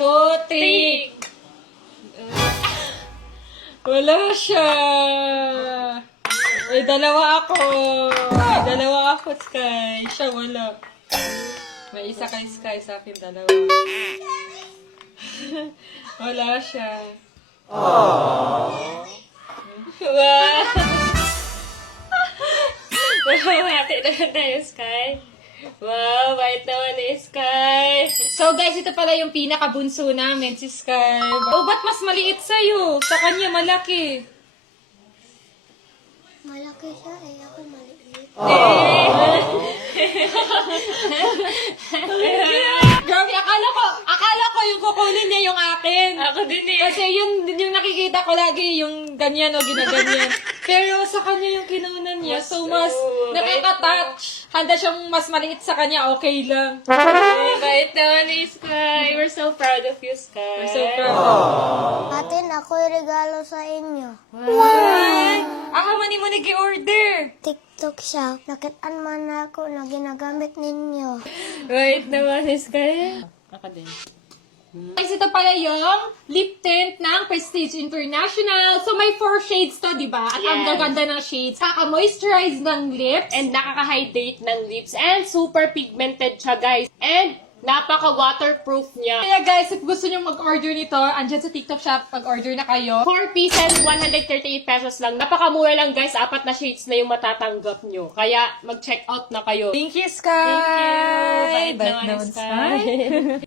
2, 3. Wala siya. May dalawa ako. Sky. Siya wala. May isa kay Sky, sa akin dalawa. Wala siya. Wow. Happy naman tayo, Sky. Wow, bait naman ni Sky. So guys, ito pala yung pinakabunso namin, si Sky. Oh, ba't mas maliit sa'yo? Sa kanya malaki. Malaki siya eh, ako maliit. Grabe, akala ko yung kukunin niya yung akin. Ako din eh. Kasi yung nakikita ko lagi yung ganyan o ginaganyan. Pero sa kanya yung kinunan niya. So mas nakaka-touch. Handa siyang mas maliit sa kanya, okay lang. Bait naman ni Sky. We're so proud of you, Sky. We're so proud. Atin, ako yung regalo sa inyo. Wow! Aha, mani mo nag-order. TikTok siya. Nakitaan man ako na ginagamit ninyo. Bait naman ni Sky. Ako din. Guys, ito pala yung lip tint ng Prestige International. So, may 4 shades to, di ba? At ang gaganda ng shades. Kaka-moisturize ng lips. And nakaka-hydrate ng lips. And super pigmented siya, guys. And napaka-waterproof niya. Kaya guys, if gusto nyo mag-order nito, andyan sa TikTok shop, mag-order na kayo. 4 pieces, 138 pesos lang. Napakamura lang, guys. 4 na shades na yung matatanggap nyo. Kaya mag-check out na kayo. Thank you, Sky! Thank you. Bait naman, Sky.